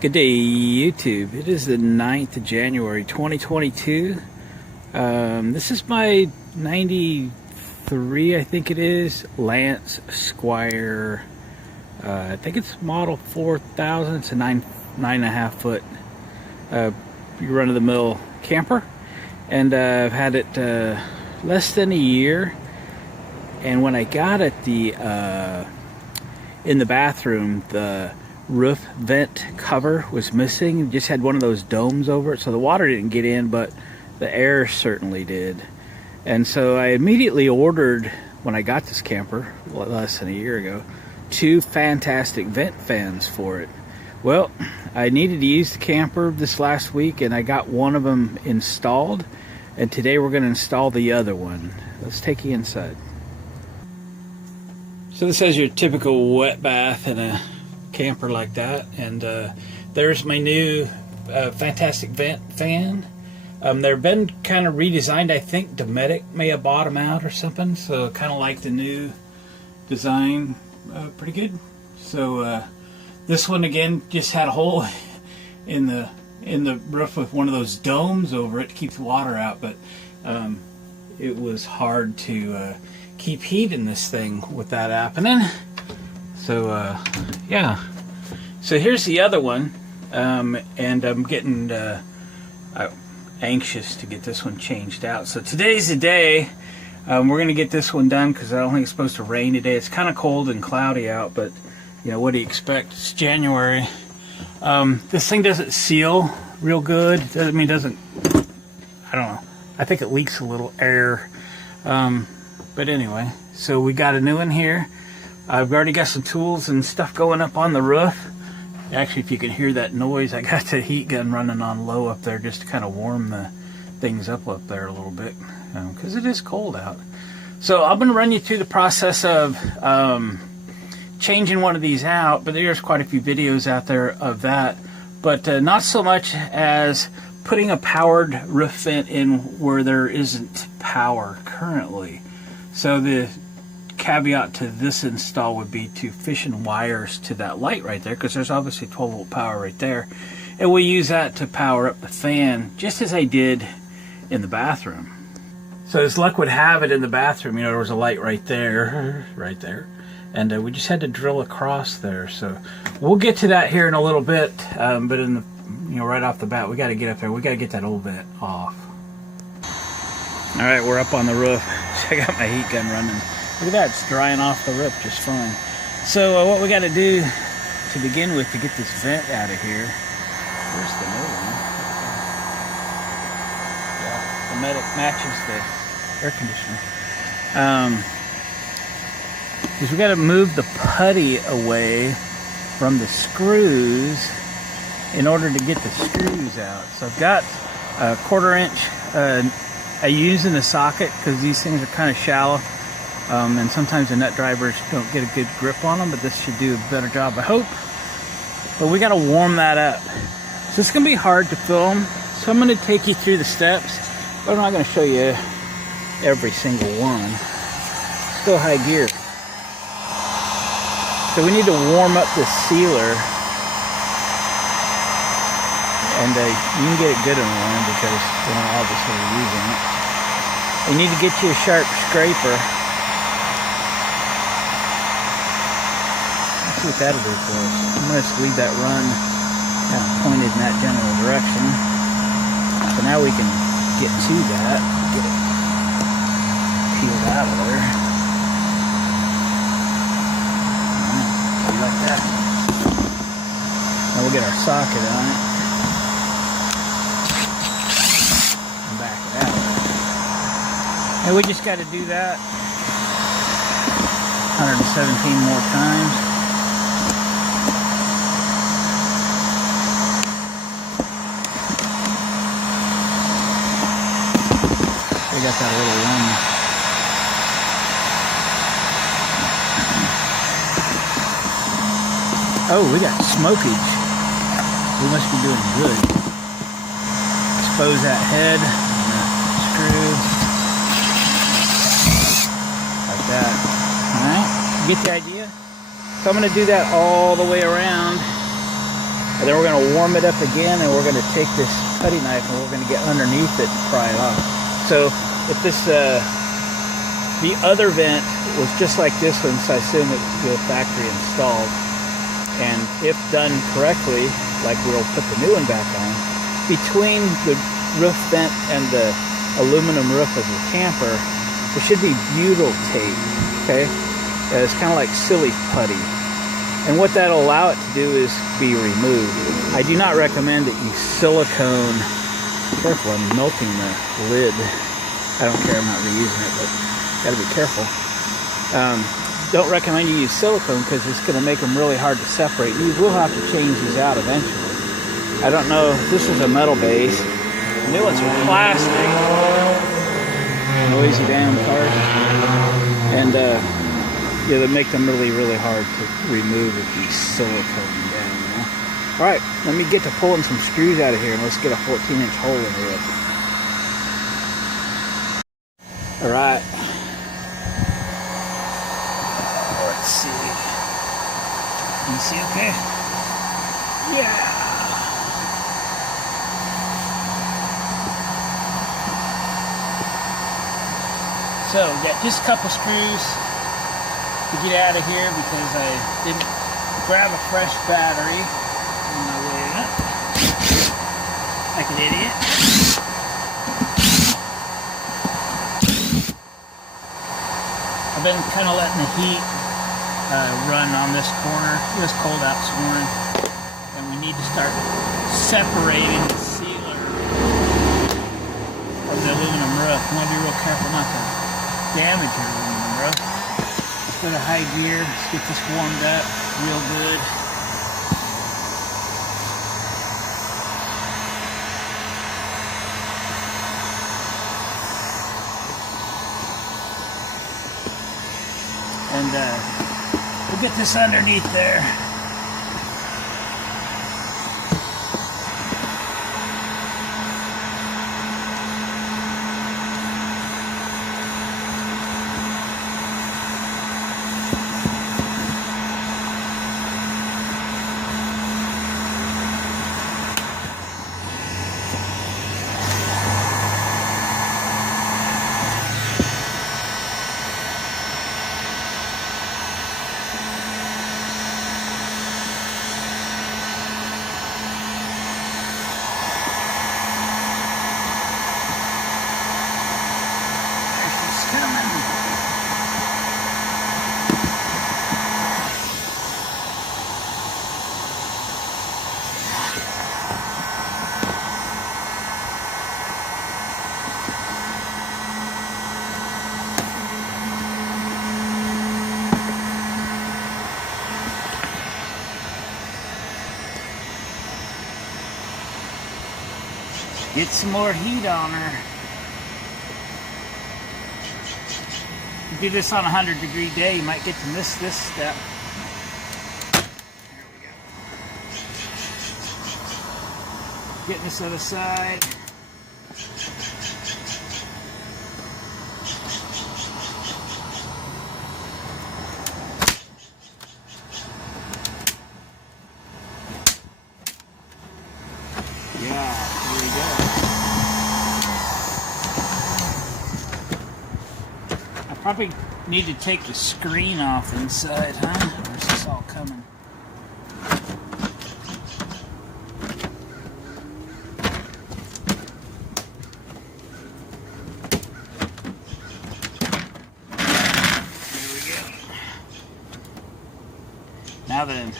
Good day, YouTube. It is the 9th of January 2022. This is my 93, I think it is, Lance Squire. I think it's model 4000. It's a 9.5 foot run-of-the-mill camper. And I've had it less than a year. And when I got it, in the bathroom, the roof vent cover was missing. It just had one of those domes over it, so the water didn't get in, but the air certainly did. And so I immediately ordered, when I got this camper less than a year ago, 2 fantastic vent fans for it. Well, I needed to use the camper this last week, and I got one of them installed, and today we're going to install the other one. Let's take you inside. So this has your typical wet bath in a camper like that, and there's my new fantastic vent fan. They've been kind of redesigned. I think Dometic may have bought them out or something, so kind of like the new design. Pretty good. So this one again just had a hole in the roof with one of those domes over it to keep the water out, but it was hard to keep heat in this thing with that happening. So yeah, so here's the other one, and I'm getting anxious to get this one changed out. So today's the day. We're gonna get this one done because I don't think it's supposed to rain today. It's kind of cold and cloudy out, but you know, what do you expect? It's January. This thing doesn't seal real good. I don't know. I think it leaks a little air. But anyway, so we got a new one here. I've already got some tools and stuff going up on the roof. Actually, if you can hear that noise, I got the heat gun running on low up there just to kind of warm the things up there a little bit, because it is cold out. So I'm going to run you through the process of changing one of these out, but there's quite a few videos out there of that, but not so much as putting a powered roof vent in where there isn't power currently. So the caveat to this install would be to fish in wires to that light right there, because there's obviously 12 volt power right there, and we use that to power up the fan, just as I did in the bathroom. So as luck would have it, in the bathroom, you know, there was a light right there, and we just had to drill across there. So we'll get to that here in a little bit, but in the, you know, right off the bat, we got to get up there. We got to get that old vent off. All right, we're up on the roof. I got my heat gun running. Look at that, it's drying off the roof just fine. So what we got to do to begin with to get this vent out of here, where's the new one? Yeah, the medic matches the air conditioner. Is we got to move the putty away from the screws in order to get the screws out. So I've got a 1/4 inch I use in the socket because these things are kind of shallow, and sometimes the nut drivers don't get a good grip on them, but this should do a better job, I hope. But we got to warm that up. So it's going to be hard to film, so I'm going to take you through the steps, but I'm not going to show you every single one. Let's go high gear. So we need to warm up the sealer, and you can get it good and warm because obviously we're using it. You need to get you a sharp scraper. Let's see what that'll do for us. I'm going to just leave that run kind of pointed in that general direction. So now we can get to that, get it peeled out of there. Like that. Now we'll get our socket on it and back it out. And we just got to do that 117 more times. We got that little one. Oh, we got smokage. We must be doing good. Expose that head and that screw. Like that. Alright, get the idea? So I'm going to do that all the way around. And then we're going to warm it up again, and we're going to take this putty knife and we're going to get underneath it and pry it off. So if this, the other vent was just like this one, so I assume it was factory installed. And if done correctly, like we'll put the new one back on, between the roof vent and the aluminum roof of the camper, there should be butyl tape, okay? It's kind of like silly putty. And what that'll allow it to do is be removed. I do not recommend that you silicone. Careful, I'm melting the lid. I don't care, I'm not reusing it, but gotta be careful. Don't recommend you use silicone because it's gonna make them really hard to separate. You will have to change these out eventually. I don't know, this is a metal base. The new one's plastic. Noisy damn cars. And yeah, they make them really, really hard to remove if you silicone down, you know? Alright, let me get to pulling some screws out of here and let's get a 14-inch hole in here. Alright. Let's see. Can you see okay? Yeah! So, got just a couple screws to get out of here because I didn't grab a fresh battery on my way up. Like an idiot. I've been kind of letting the heat run on this corner. It was cold out this morning. And we need to start separating the sealer of the aluminum roof. You want to be real careful not to damage your aluminum roof. Let's go to high gear. Let's get this warmed up real good. And we'll get this underneath there. Get some more heat on her. You do this on a 100-degree day, you might get to miss this step. There we go. Getting this other side. Yeah, here we go. I probably need to take the screen off inside, huh? Or is this all coming? There we go. Now then,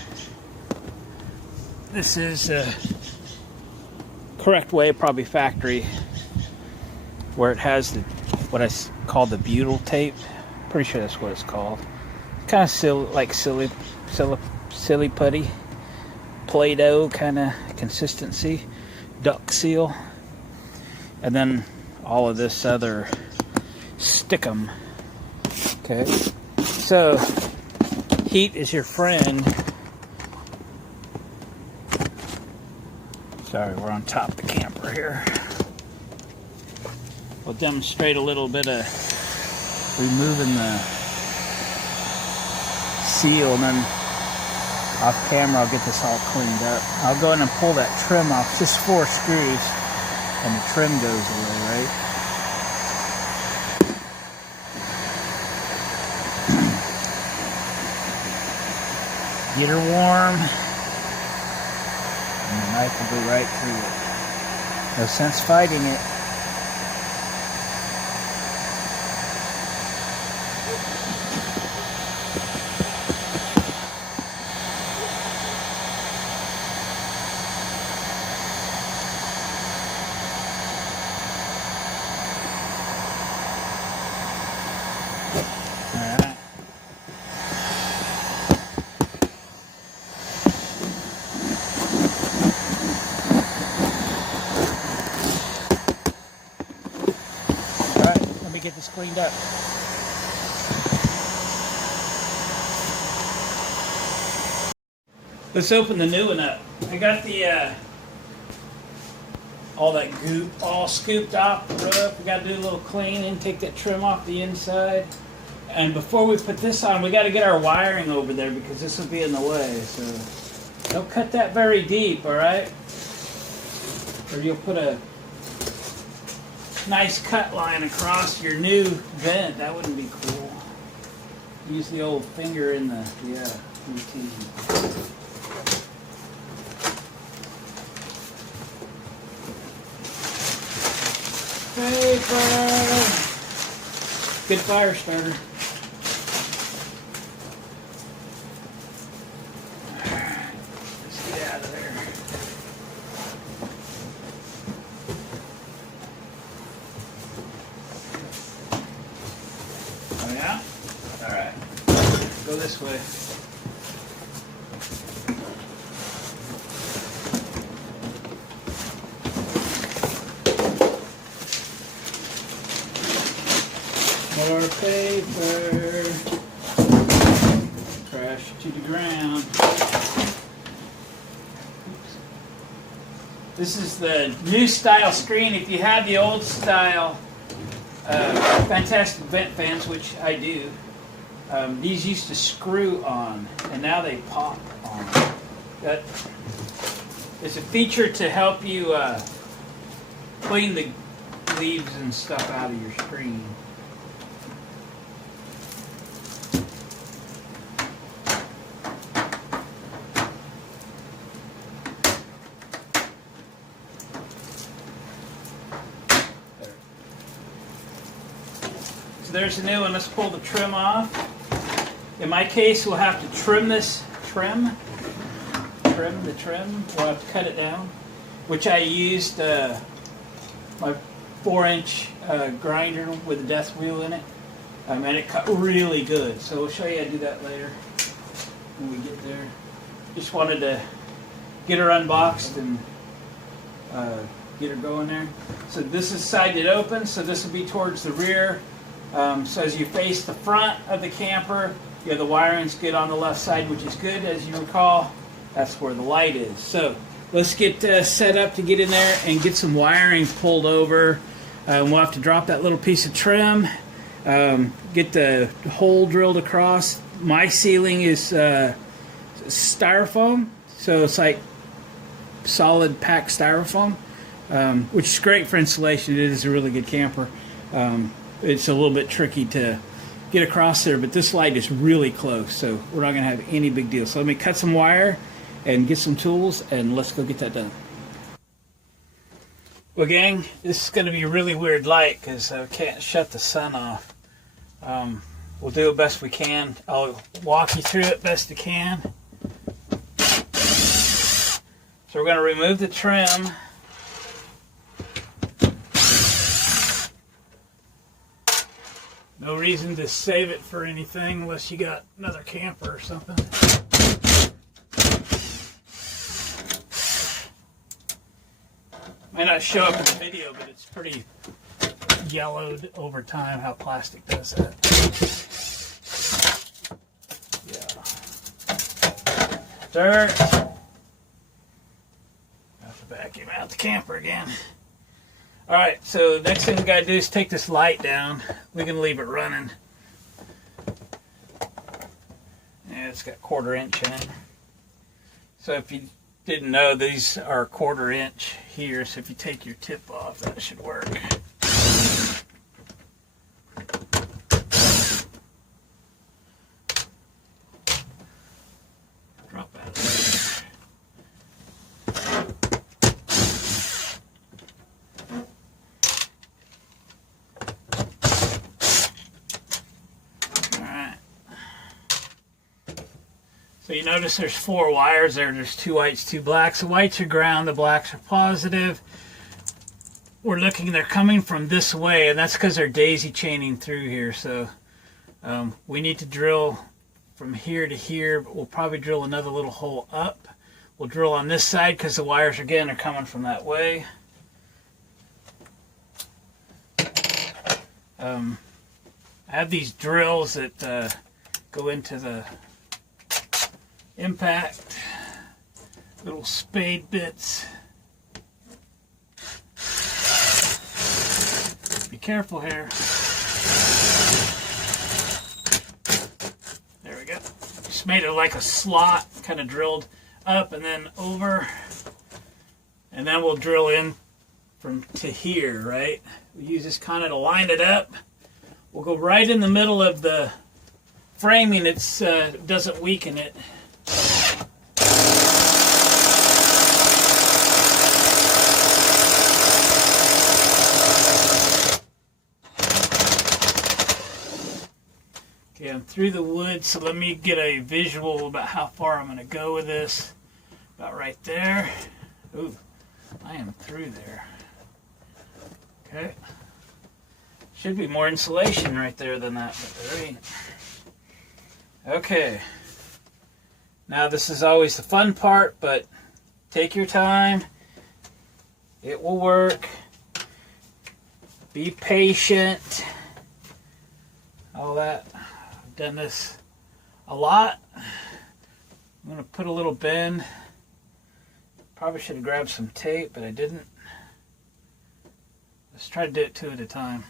this is correct way, probably factory, where it has the what I call the butyl tape. Pretty sure that's what it's called. Kind of silly putty, Play-Doh kind of consistency, duck seal, and then all of this other stickum. Okay, so heat is your friend. Sorry, we're on top of the camper here. We'll demonstrate a little bit of removing the seal and then Off camera, I'll get this all cleaned up. I'll go in and pull that trim off, just 4 screws, and the trim goes away, right? Get her warm, and the knife will go right through it. No sense fighting it. Get this cleaned up. Let's open the new one up. I got the all that goop all scooped off the roof. We got to do a little cleaning, take that trim off the inside. And before we put this on, we got to get our wiring over there because this will be in the way. So don't cut that very deep, all right? Or you'll put a nice cut line across your new vent. That wouldn't be cool. Use the old finger in the routine. Paper. Good fire starter. Let's get out of there. Oh yeah? Alright. Go this way. More paper. Crash to the ground. Oops. This is the new style screen. If you have the old style fantastic vent fans, which I do, these used to screw on, and now they pop on. That is a feature to help you clean the leaves and stuff out of your screen. So there's the new one. Let's pull the trim off. In my case, we'll have to trim this trim. Trim the trim. We'll have to cut it down, which I used my 4-inch grinder with a death wheel in it, and it cut really good. So we'll show you how to do that later when we get there. Just wanted to get her unboxed and get her going there. So this is sided open, so this will be towards the rear. So as you face the front of the camper, you have the wiring's good on the left side, which is good. As you recall, that's where the light is. So let's get set up to get in there and get some wiring pulled over. We'll have to drop that little piece of trim, get the hole drilled across. My ceiling is styrofoam, so it's like solid packed styrofoam, which is great for insulation. It is a really good camper. It's a little bit tricky to get across there, but this light is really close, so we're not going to have any big deal. So let me cut some wire and get some tools, and let's go get that done. Well, gang, this is going to be a really weird light because I can't shut the sun off. We'll do it best we can. I'll walk you through it best I can. So we're going to remove the trim. No reason to save it for anything unless you got another camper or something. Might not show up in the video, but it's pretty yellowed over time how plastic does that. Yeah. Dirt. Have to vacuum out the camper again. Alright, so next thing we gotta do is take this light down. We can leave it running. Yeah, it's got 1/4 inch in it. So if you didn't know, these are 1/4 inch here, so if you take your tip off, that should work. Drop out of there. So you notice there's 4 wires there. There's 2 whites, 2 blacks. The whites are ground, the blacks are positive. We're looking, they're coming from this way, and that's because they're daisy chaining through here. So we need to drill from here to here, but we'll probably drill another little hole up. We'll drill on this side because the wires, again, are coming from that way. I have these drills that go into the impact, little spade bits. Be careful here. There we go. Just made it like a slot, kind of drilled up and then over, and then we'll drill in from to here, right? We use this kind of to line it up. We'll go right in the middle of the framing. It doesn't weaken it. Okay, I'm through the wood, so let me get a visual about how far I'm going to go with this. About right there. Ooh, I am through there. Okay. Should be more insulation right there than that, but there ain't. Okay. Now this is always the fun part, but take your time. It will work. Be patient. All that. I've done this a lot. I'm going to put a little bend. Probably should have grabbed some tape, but I didn't. Let's try to do it 2 at a time.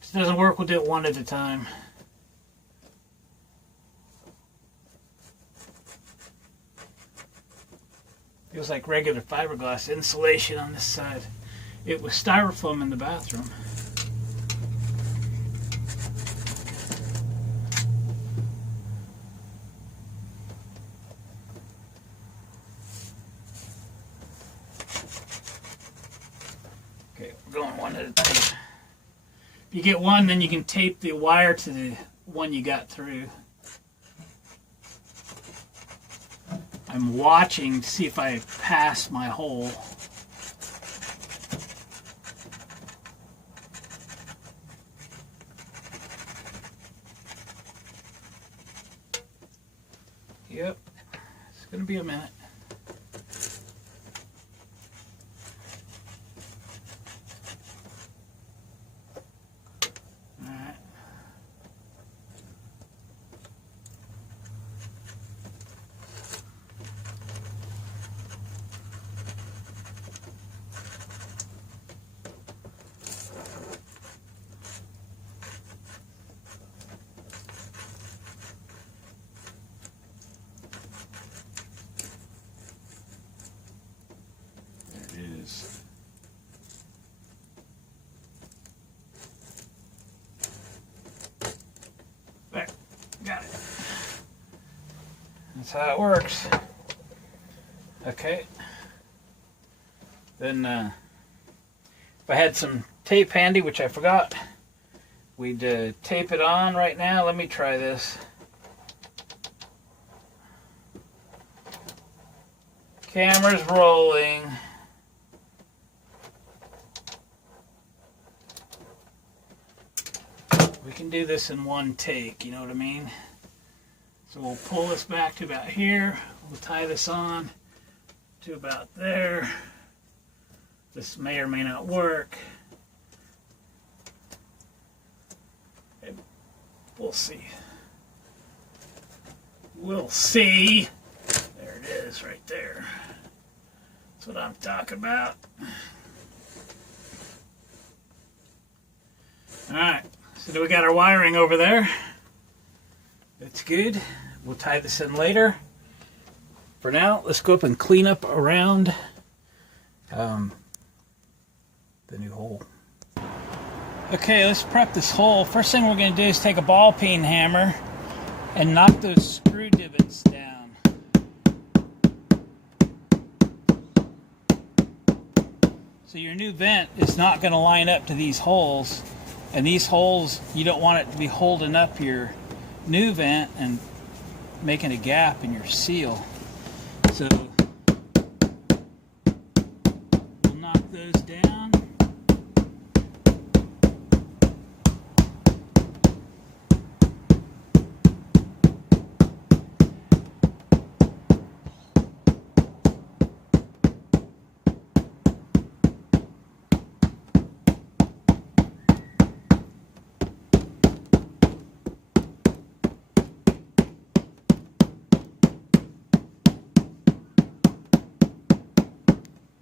If it doesn't work, we'll do it 1 at a time. Feels like regular fiberglass insulation on this side. It was styrofoam in the bathroom. Okay, we're going 1 at a time. If you get 1, then you can tape the wire to the one you got through. I'm watching to see if I pass my hole. Yep, it's going to be a minute. There, got it. That's how it works. Okay. Then, if I had some tape handy, which I forgot, we'd tape it on right now. Let me try this. Camera's rolling. We can do this in 1 take, you know what I mean? So we'll pull this back to about here. We'll tie this on to about there. This may or may not work. We'll see. We'll see. There it is right there. That's what I'm talking about. Alright. So we got our wiring over there. That's good. We'll tie this in later. For now, let's go up and clean up around the new hole. Okay, let's prep this hole. First thing we're going to do is take a ball peen hammer and knock those screw divots down. So your new vent is not going to line up to these holes, and these holes, you don't want it to be holding up your new vent and making a gap in your seal. So we'll knock those down.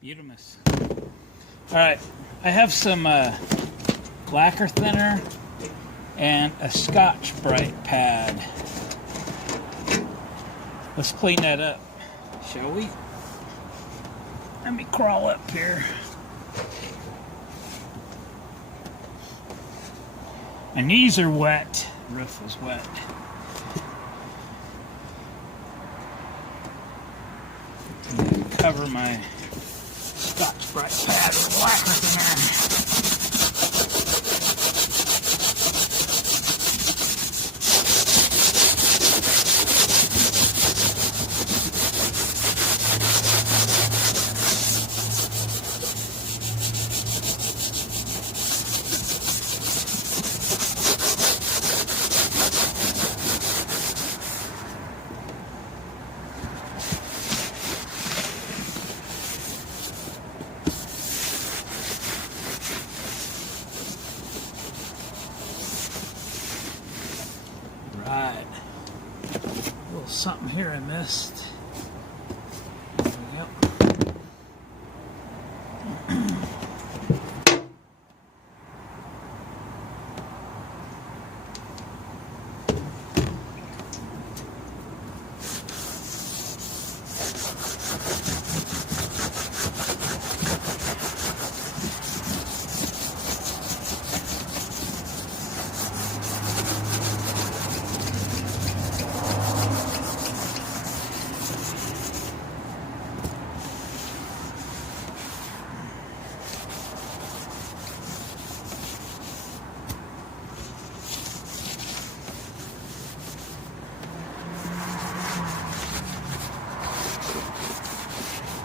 Beautimous. Alright, I have some lacquer thinner and a Scotch-Brite pad. Let's clean that up, shall we? Let me crawl up here. My knees are wet. The roof is wet. And then cover my Scotch-Brite pad with lacquer thinner. Right, a little something here I missed. There we go.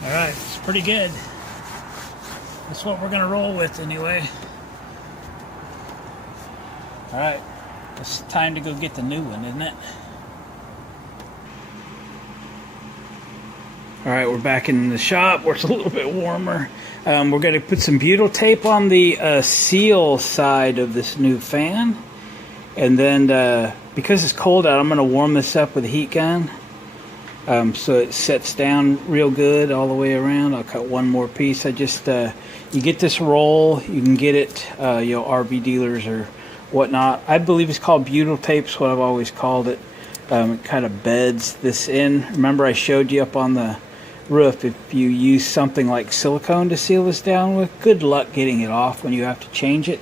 Alright, it's pretty good. That's what we're going to roll with anyway. Alright, it's time to go get the new one, isn't it? Alright, we're back in the shop where it's a little bit warmer. We're going to put some butyl tape on the seal side of this new fan. And then, because it's cold out, I'm going to warm this up with a heat gun. So it sets down real good all the way around. I'll cut one more piece. I just, you get this roll, you can get it, you know, RV dealers or whatnot. I believe it's called butyl tape, is what I've always called it. It kind of beds this in. Remember I showed you up on the roof, if you use something like silicone to seal this down with, good luck getting it off when you have to change it.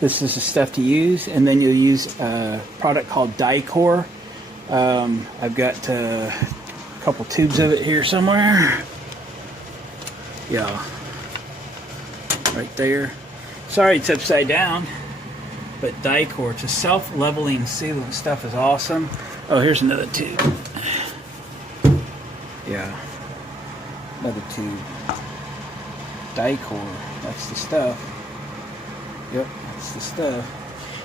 This is the stuff to use, and then you'll use a product called Dicor. I've got a couple tubes of it here somewhere. Yeah, right there. Sorry it's upside down, but Dicor, it's a self-leveling sealant. Stuff is awesome. Oh, here's another tube. Yeah, another tube. Dicor, that's the stuff. Yep, that's the stuff.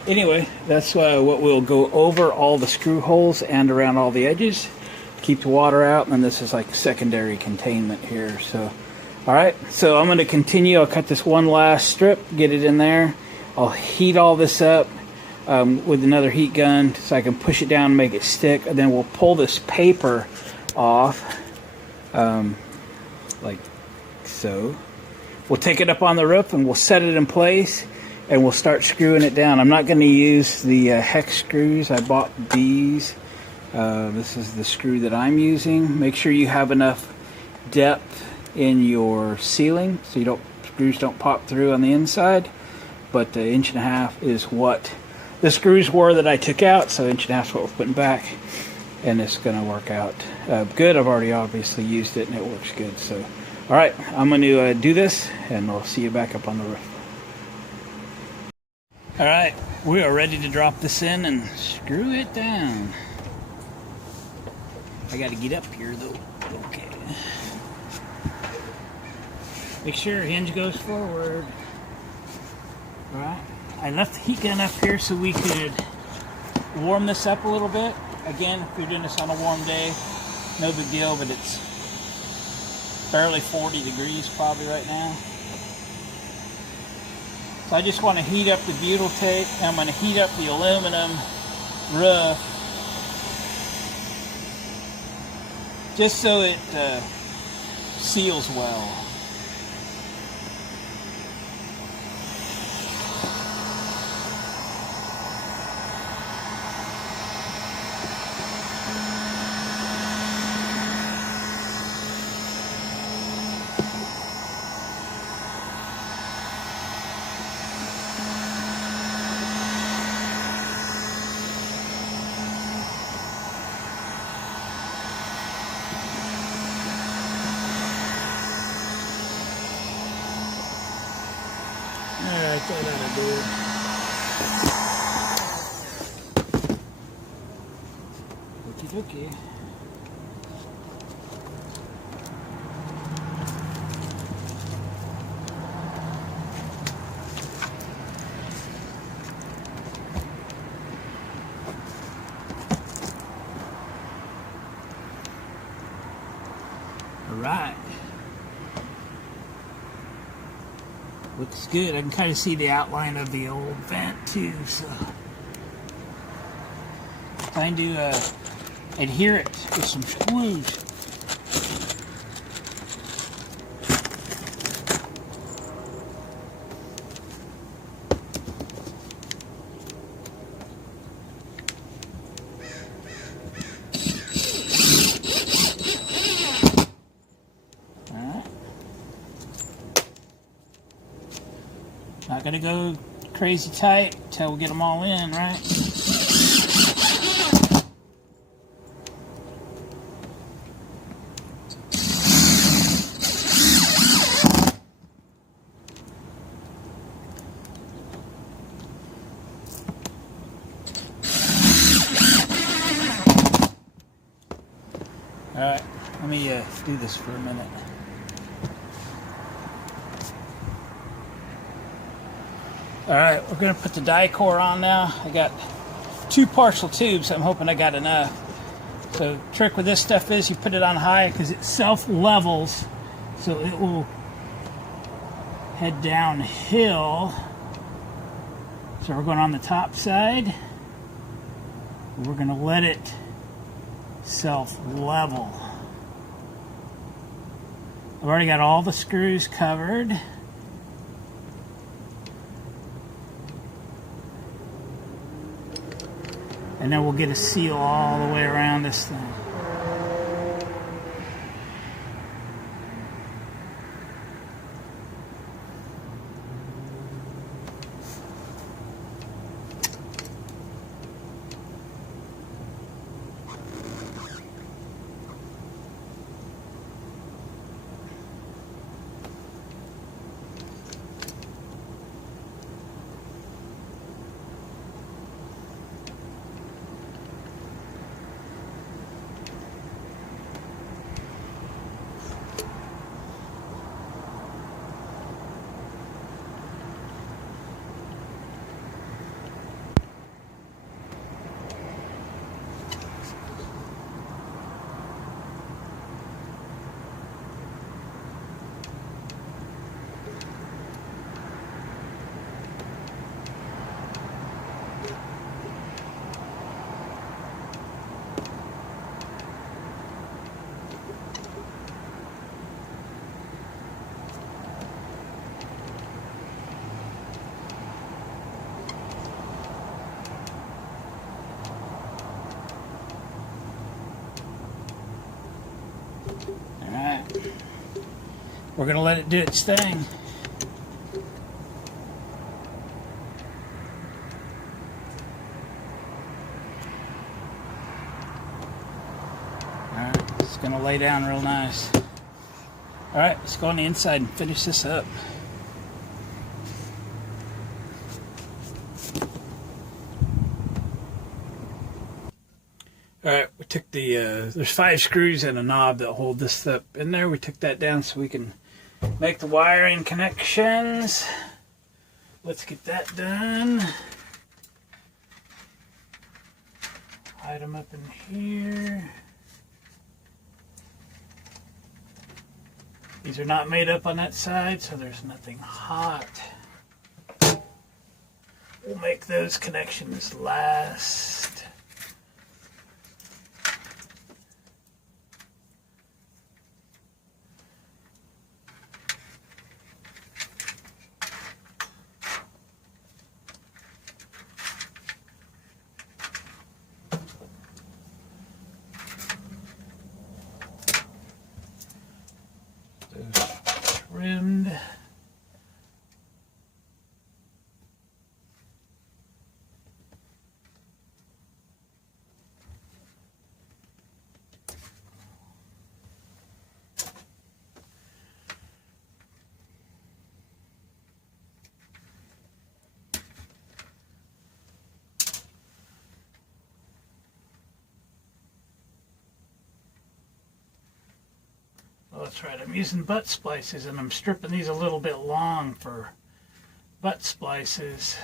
Anyway, that's what we'll go over all the screw holes and around all the edges. Keep the water out, and then this is like secondary containment here. So, all right, so I'm going to continue. I'll cut this one last strip, get it in there. I'll heat all this up with another heat gun so I can push it down and make it stick. And then we'll pull this paper off like so. We'll take it up on the roof and we'll set it in place. And we'll start screwing it down. I'm not going to use the hex screws. I bought these. This is the screw that I'm using. Make sure you have enough depth in your sealing so screws don't pop through on the inside. But the 1.5 inches is what the screws were that I took out, so 1.5 inches is what we're putting back, and it's going to work out good. I've already obviously used it and it works good. So all right, I'm going to do this and I'll see you back up on the roof. All right, we are ready to drop this in and screw it down. I got to get up here though. Okay. Make sure your hinge goes forward. All right. I left the heat gun up here so we could warm this up a little bit. Again, if you're doing this on a warm day, no big deal, but it's barely 40 degrees probably right now. So I just want to heat up the butyl tape, and I'm going to heat up the aluminum roof just so it seals well. Alright, that ought to do it. Okie dokie. Alright. Looks good. I can kind of see the outline of the old vent too, so trying to adhere it with some screws. Not gonna go crazy tight until we get them all in, right? All right, let me do this for a minute. Alright, we're going to put the Dicor on now. I got 2 partial tubes. I'm hoping I got enough. So the trick with this stuff is you put it on high because it self-levels, so it will head downhill. So we're going on the top side. We're going to let it self-level. I've already got all the screws covered. And then we'll get a seal all the way around this thing. we're going to let it do its thing. Alright, it's going to lay down real nice. Alright, let's go on the inside and finish this up. Alright, we took the, there's 5 screws and a knob that hold this up in there. We took that down so we can make the wiring connections. Let's get that done. Hide them up in here. These are not made up on that side, so there's nothing hot. We'll make those connections last. Trimmed. Oh, that's right, I'm using butt splices and I'm stripping these a little bit long for butt splices.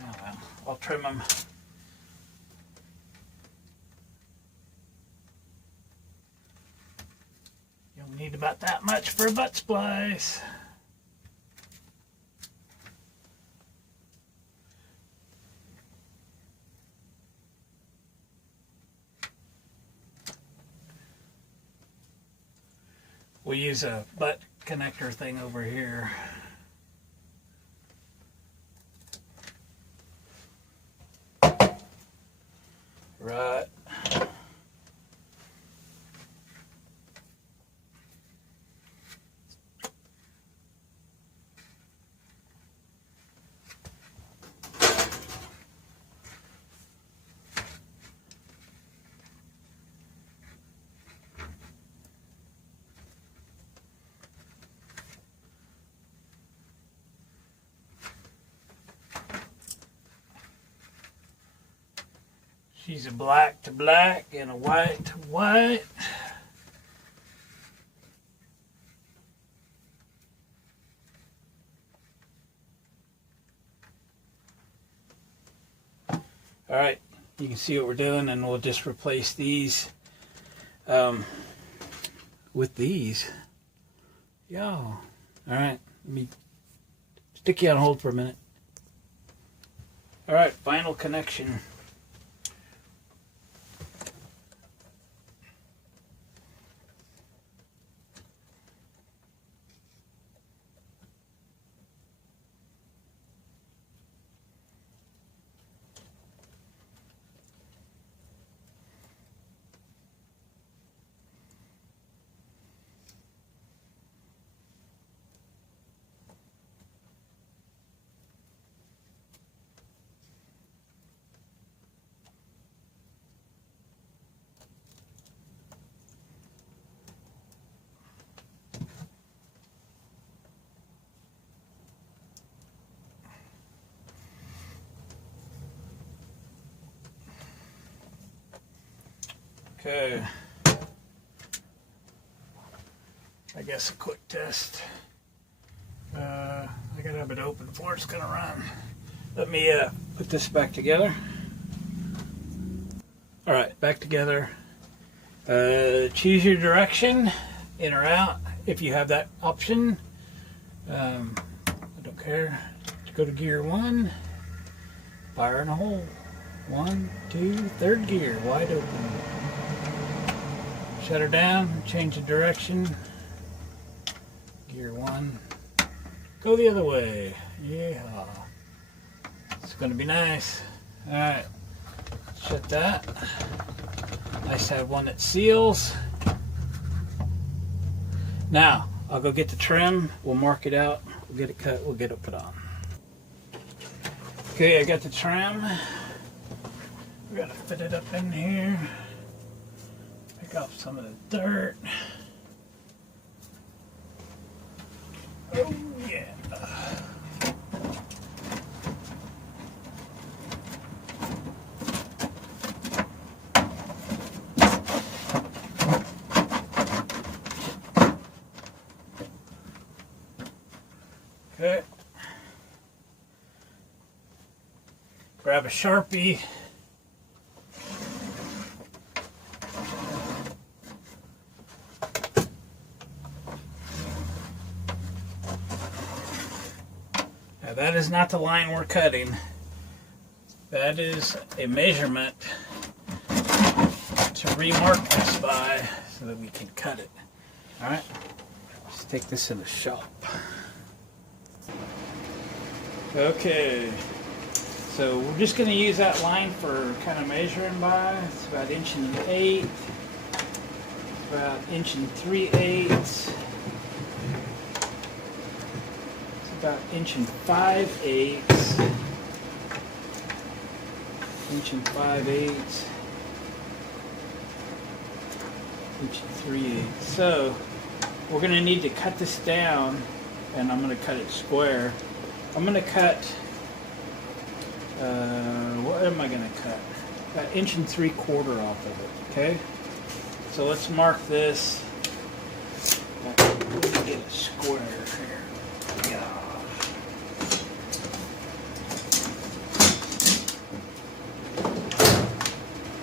Oh well, I'll trim them. You'll need about that much for a butt splice. We use a butt connector thing over here. Right. She's a black to black and a white to white. Alright, you can see what we're doing, and we'll just replace these with these. Yo. Alright, let me stick you on hold for a minute. Alright, final connection. Okay, I guess a quick test. I gotta have it open before it's gonna run. Let me put this back together. All right, back together. Choose your direction, in or out, if you have that option. I don't care. Go to gear 1, fire in a hole. 1, 2, third gear, wide open. Shut her down, change the direction. Gear 1. Go the other way. Yeah. It's going to be nice. Alright. Shut that. Nice to have one that seals. Now, I'll go get the trim, we'll mark it out, we'll get it cut, we'll get it put on. Okay, I got the trim. We gotta fit it up in here. Pick off some of the dirt. Oh yeah. Okay. Grab a Sharpie. Now that is not the line we're cutting. That is a measurement to remark this by so that we can cut it. Alright, let's take this in the shop. Okay, so we're just going to use that line for kind of measuring by. It's about 1 1/8. It's about 1 3/8. It's about 1 5/8. 1 5/8. 1 3/8. So we're going to need to cut this down, and I'm going to cut it square. I'm going to cut, what am I going to cut? About 1 3/4 off of it, okay? So let's mark this. Let me get a square here. Yeah.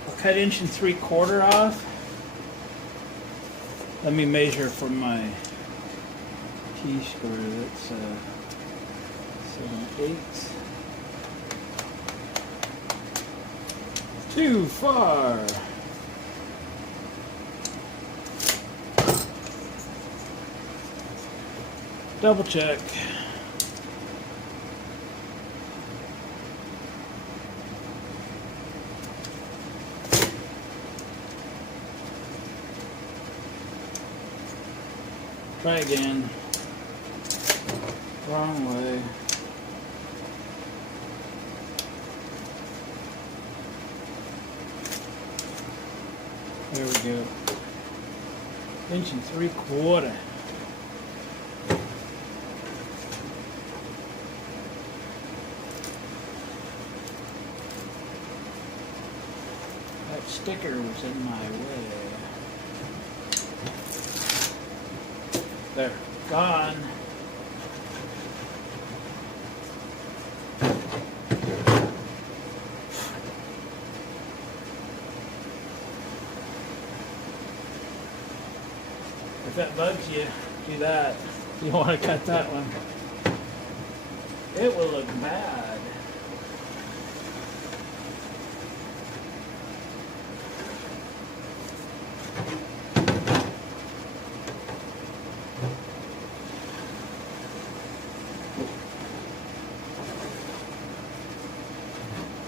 I'll cut 1 3/4 off. Let me measure from my T-square. That's 7/8. Too far. Double check. Try again. Wrong way. There we go. 1 3/4. That sticker was in my way. There, gone. If that bugs you, do that. You want to cut that one. It will look bad.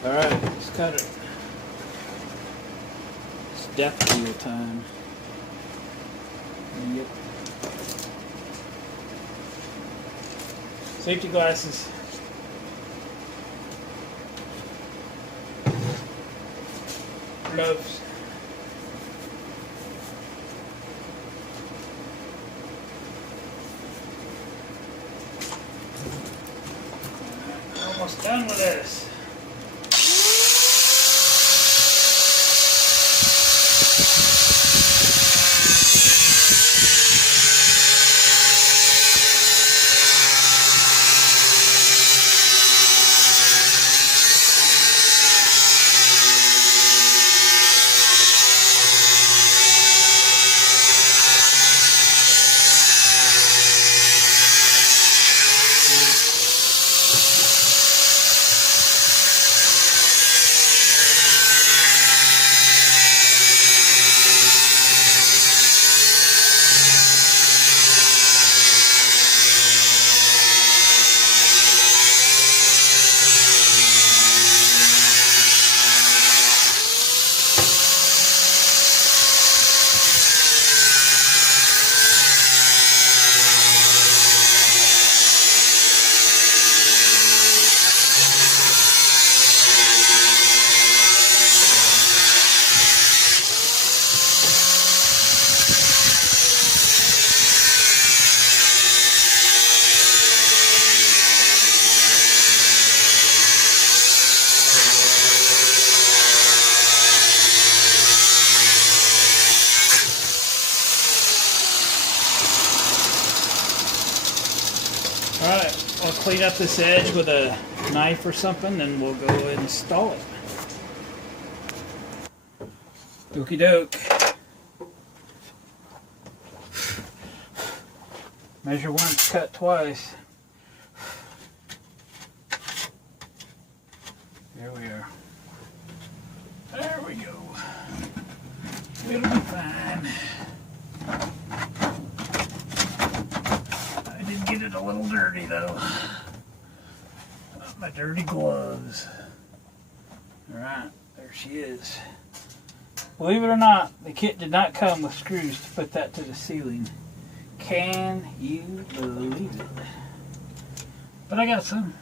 Alright, let's cut it. It's death deal time. Yep. Safety glasses. Gloves. Almost done with this. Alright, I'll clean up this edge with a knife or something and we'll go and install it. Okie doke. Measure once, cut twice. There we are. There we go. It'll be fine. I did get it a little dirty though. My dirty gloves. Alright, there she is. Believe it or not, the kit did not come with screws to put that to the ceiling. Can you believe it? But I got some.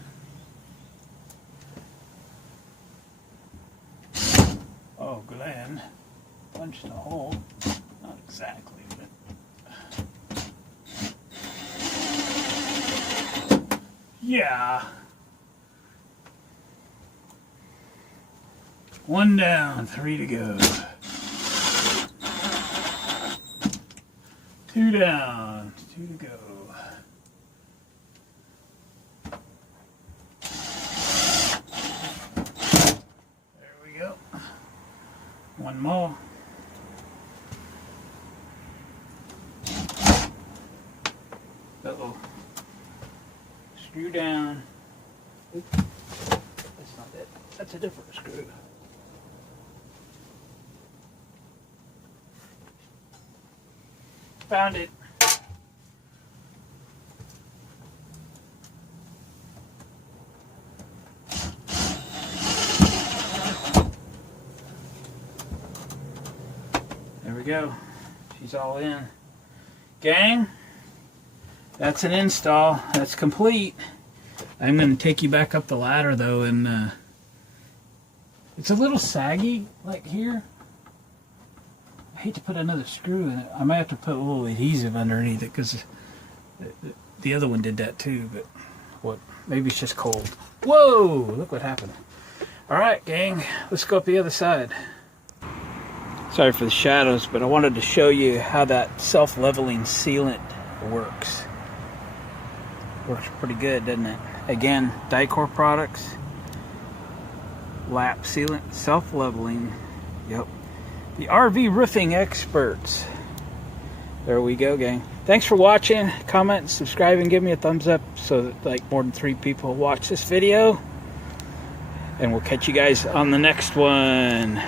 Oh, Glenn punched a hole. Not exactly, but yeah. One down, 3 to go. 2 down, 2 to go. There we go. One more. Uh-oh. Screw down. Oops. That's not it. That's a different screw. Found it. There we go. She's all in. Gang, that's an install. That's complete. I'm going to take you back up the ladder though, and it's a little saggy like here. I hate to put another screw in it. I might have to put a little adhesive underneath it because the other one did that too, but what? Maybe it's just cold. Whoa, look what happened. All right, gang, let's go up the other side. Sorry for the shadows, but I wanted to show you how that self-leveling sealant works. Works pretty good, doesn't it? Again, Dicor products, lap sealant, self-leveling. Yep. The RV roofing experts. There we go, gang. Thanks for watching. Comment, subscribe, and give me a thumbs up so that like more than 3 people watch this video. And we'll catch you guys on the next one.